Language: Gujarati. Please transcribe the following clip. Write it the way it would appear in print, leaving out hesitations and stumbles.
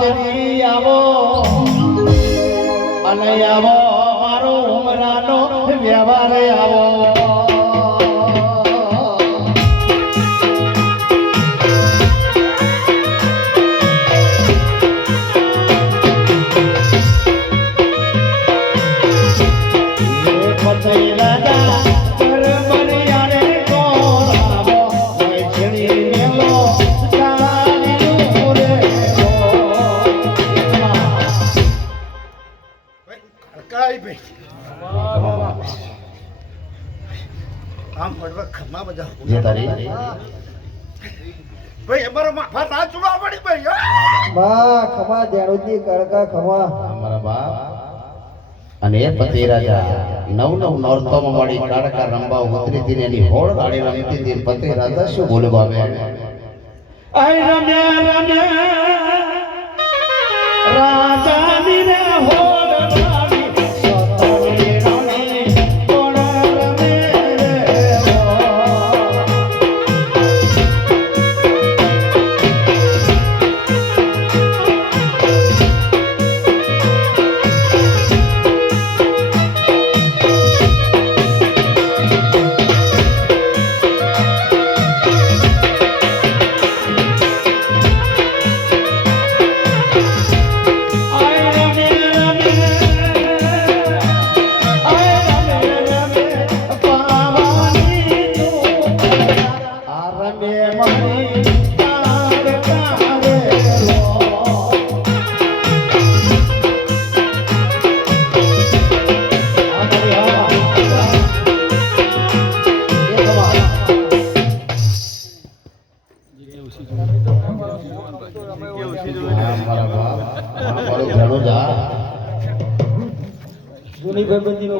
હાજરી આવો અને આવો મારો ઉમરાનો વ્યવહાર આવો અને પતિ રાજા નવ નોરતોમાં મળી કાળકા રંબા ઉતરી હતી એની હોળ ગાડી રમતી હતી પતિ રાજા શું બોલે બાબે આય રમ્યા રાજાની રે હોળ ગાડી સતોની રમી કોણ રમે જૂની ભાઈબંધીનો